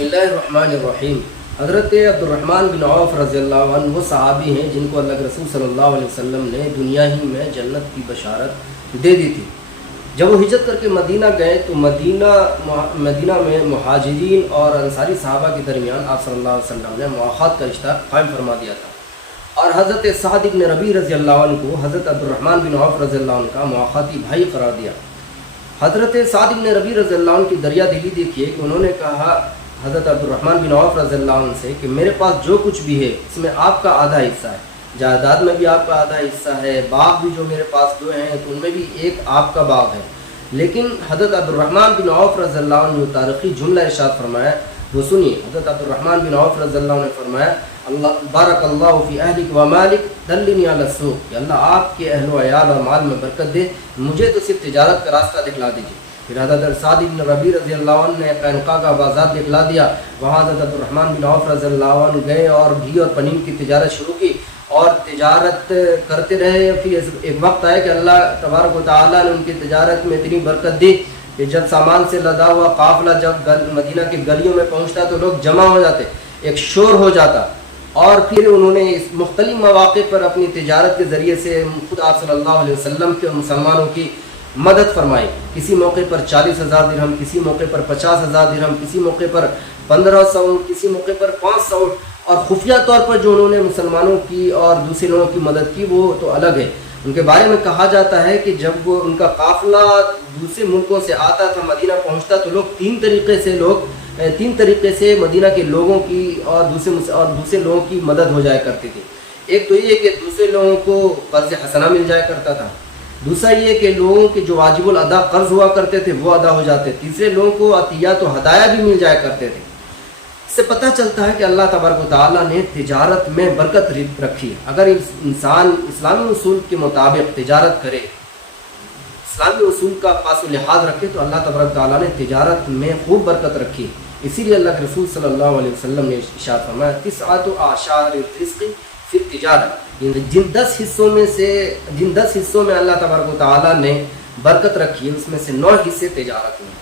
بسم اللہ الرحمن الرحیم۔ حضرت عبدالرحمن بن عوف رضی اللہ عنہ وہ صحابی ہیں جن کو اللہ کے رسول صلی اللہ علیہ وسلم نے دنیا ہی میں جنت کی بشارت دے دی تھی۔ جب وہ ہجرت کر کے مدینہ گئے تو مدینہ میں مہاجرین اور انصاری صحابہ کے درمیان آپ صلی اللہ علیہ وسلم نے مواخات کا رشتہ قائم فرما دیا تھا، اور حضرت سعد بن ربیع رضی اللہ عنہ کو حضرت عبدالرحمن بن عوف رضی اللہ عنہ کا مواخاتی بھائی قرار دیا۔ حضرت سعد بن ربیع رضی اللہ عنہ کی دریا دلی دیکھیے کہ انہوں نے کہا حضرت عبدالرحمن بن عوف رضی اللہ عنہ سے کہ میرے پاس جو کچھ بھی ہے اس میں آپ کا آدھا حصہ ہے، جائیداد میں بھی آپ کا آدھا حصہ ہے، باغ بھی جو میرے پاس دو ہیں تو ان میں بھی ایک آپ کا باغ ہے۔ لیکن حضرت عبدالرحمن بن عوف رضی اللہ عنہ جو تاریخی جملہ ارشاد فرمایا وہ سنیے۔ حضرت عبدالرحمن بن عوف رضی اللہ عنہ نے فرمایا اللہ بارک اللہ فی اہلک و مالک دلنی علی السوق، کہ اللہ آپ کے اہل و عیال اور مال میں برکت دے، مجھے تو صرف تجارت کا راستہ دکھلا دیجیے۔ پھر حضرت سعد بن ربیع رضی اللہ عنہ نے قینقاع کا بازار دکھلا دیا، وہاں حضرت عبدالرحمن بن عوف رضی اللہ عنہ گئے اور گھی اور پنیر کی تجارت شروع کی اور تجارت کرتے رہے۔ پھر ایک وقت آیا کہ اللہ تبارک و تعالیٰ نے ان کی تجارت میں اتنی برکت دی کہ جب سامان سے لدا ہوا قافلہ جب مدینہ کی گلیوں میں پہنچتا تو لوگ جمع ہو جاتے، ایک شور ہو جاتا، اور پھر انہوں نے اس مختلف مواقع پر اپنی تجارت کے ذریعے سے خود آپ صلی اللہ علیہ وسلم کے مسلمانوں کی مدد فرمائی۔ کسی موقع پر 40,000 درہم، کسی موقع پر 50,000 درہم، کسی موقع پر 1500، کسی موقع پر 500، اور خفیہ طور پر جو انہوں نے مسلمانوں کی اور دوسرے لوگوں کی مدد کی وہ تو الگ ہے۔ ان کے بارے میں کہا جاتا ہے کہ جب وہ ان کا قافلہ دوسرے ملکوں سے آتا تھا مدینہ پہنچتا تو لوگ تین طریقے سے مدینہ کے لوگوں کی اور دوسرے لوگوں کی مدد ہو جایا کرتی تھی۔ ایک تو یہ کہ دوسرے لوگوں کو قرض حسنہ مل جایا کرتا تھا، دوسرا یہ کہ لوگوں کے جو واجب الادا قرض ہوا کرتے تھے وہ ادا ہو جاتے، تیسرے لوگوں کو عطیات و ہدایہ بھی مل جایا کرتے تھے۔ اس سے پتہ چلتا ہے کہ اللہ تبارک و تعالیٰ نے تجارت میں برکت رکھی ہے۔ اگر انسان اسلامی اصول کے مطابق تجارت کرے، اسلامی اصول کا خاص لحاظ رکھے تو اللہ تبارک و تعالیٰ نے تجارت میں خوب برکت رکھی۔ اسی لیے اللہ کے رسول صلی اللہ علیہ وسلم نے ارشاد فرمایا تسعۃ اعشار الرزق فی التجارہ، جن 10 حصوں میں اللہ تبارک و تعالیٰ نے برکت رکھی ہے اس میں سے 9 حصے تجارت میں۔